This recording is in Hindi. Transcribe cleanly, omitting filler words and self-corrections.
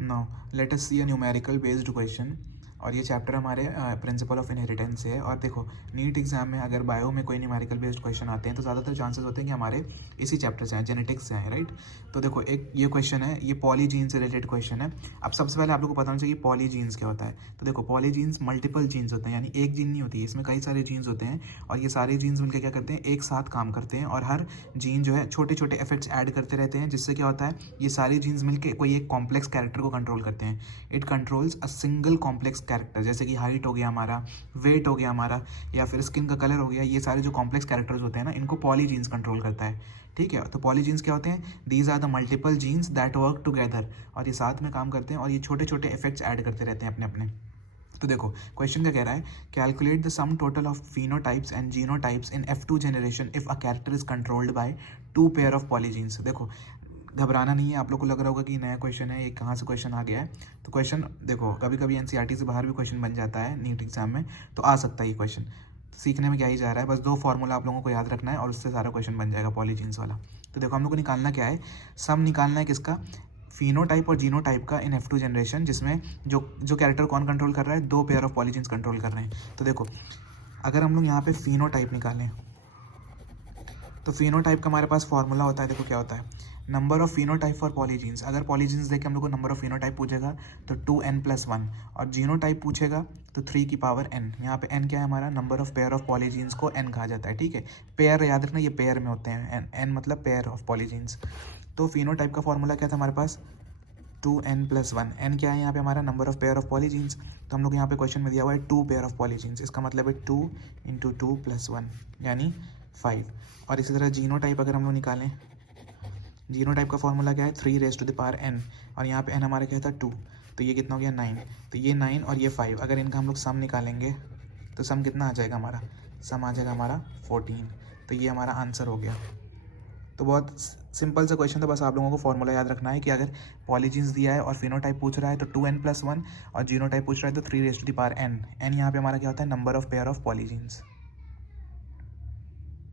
Now let us see a numerical based question. और ये चैप्टर हमारे प्रिंसिपल ऑफ इनहेरिटेंस है। और देखो नीट एग्जाम में अगर बायो में कोई न्यूमेरिकल बेस्ड क्वेश्चन आते हैं तो ज़्यादातर चांसेस होते हैं कि हमारे इसी चैप्टर से आए, जेनेटिक्स से आए, राइट। तो देखो एक ये क्वेश्चन है, ये पॉलीजीन से रिलेटेड क्वेश्चन है। अब सबसे पहले आप लोग को पता होना चाहिए पॉलीजीन्स क्या होता है। तो देखो पॉलीजीन्स मल्टीपल जीन्स होते हैं, यानी एक जीन नहीं होती, इसमें कई सारे जीन्स होते हैं और ये सारे जीन्स मिलकर क्या करते हैं, एक साथ काम करते हैं और हर जीन जो है छोटे छोटे इफेक्ट्स ऐड करते रहते हैं, जिससे क्या होता है ये सारे जीन्स मिलकर कोई एक कॉम्प्लेक्स कैरेक्टर को कंट्रोल करते हैं। It controls a single complex character, जैसे कि हाइट हो गया हमारा, वेट हो गया हमारा, या फिर स्किन का कलर हो गया। ये सारे जो कॉम्प्लेक्स कैरेक्टर्स होते हैं ना, इनको पॉलीजीन्स कंट्रोल करता है, ठीक है। तो पॉलीजीन्स क्या होते हैं, these are the multiple genes that work together, और ये साथ में काम करते हैं और ये छोटे छोटे इफेक्ट्स ऐड करते रहते हैं अपने अपने। तो देखो क्वेश्चन क्या कह रहा है, calculate the sum total of phenotypes and genotypes in F2 generation if a character is controlled by 2 pair of polygenes. देखो घबराना नहीं है, आप लोग को लग रहा होगा कि नया क्वेश्चन है, ये कहाँ से क्वेश्चन आ गया है। तो क्वेश्चन देखो कभी कभी एनसीईआरटी से बाहर भी क्वेश्चन बन जाता है नीट एग्जाम में, तो आ सकता है ये क्वेश्चन। सीखने में क्या ही जा रहा है, बस 2 फॉर्मूला आप लोगों को याद रखना है और उससे सारा क्वेश्चन बन जाएगा पॉलीजीन्स वाला। तो देखो हम लोग को निकालना क्या है, सम निकालना है किसका, फिनोटाइप और जीनोटाइप का इन F2 जनरेशन, जिसमें जो कैरेक्टर कौन कंट्रोल कर रहा है, 2 पेयर ऑफ पॉलीजीन्स कंट्रोल कर रहे हैं। तो देखो अगर हम लोग यहाँ पे फिनोटाइप निकालें तो फिनोटाइप का हमारे पास फॉर्मूला होता है, देखो क्या होता है, number of phenotype for polygenes. अगर पॉलीजीन्स देख के हम लोग को नंबर ऑफ फिनोटाइप पूछेगा तो 2n+1, और जीनोटाइप पूछेगा तो 3 की पावर n। यहाँ पे n क्या है हमारा, number of pair of polygenes को n कहा जाता है, ठीक है। पेयर याद रखना, ये पेयर में होते हैं, n मतलब पेयर ऑफ पॉलीजीन्स। तो फिनोटाइप का फॉर्मूला क्या था हमारे पास, 2n+1। n क्या है यहाँ पे हमारा, number of pair of polygenes. तो हम लोग यहाँ पे क्वेश्चन में दिया हुआ है 2 पेयर ऑफ पॉलीजीन्स, इसका मतलब है 2 × 2+1 यानी 5। और इसी तरह जीनोटाइप अगर हम लोग निकालें, जीनोटाइप का फॉर्मूला क्या है, 3n, और यहाँ पे n हमारा क्या था 2, तो ये कितना हो गया 9। तो ये 9 और ये 5, अगर इनका हम लोग सम निकालेंगे तो सम कितना आ जाएगा हमारा, सम आ जाएगा हमारा 14। तो ये हमारा आंसर हो गया। तो बहुत सिंपल सा क्वेश्चन था, बस आप लोगों को फॉर्मूला याद रखना है कि अगर पॉलीजीन्स दिया है और फिनोटाइप पूछ रहा है तो 2n+1, और जीनोटाइप पूछ रहा है तो 3n। n यहाँ पे हमारा क्या होता है, number of pair of polygenes.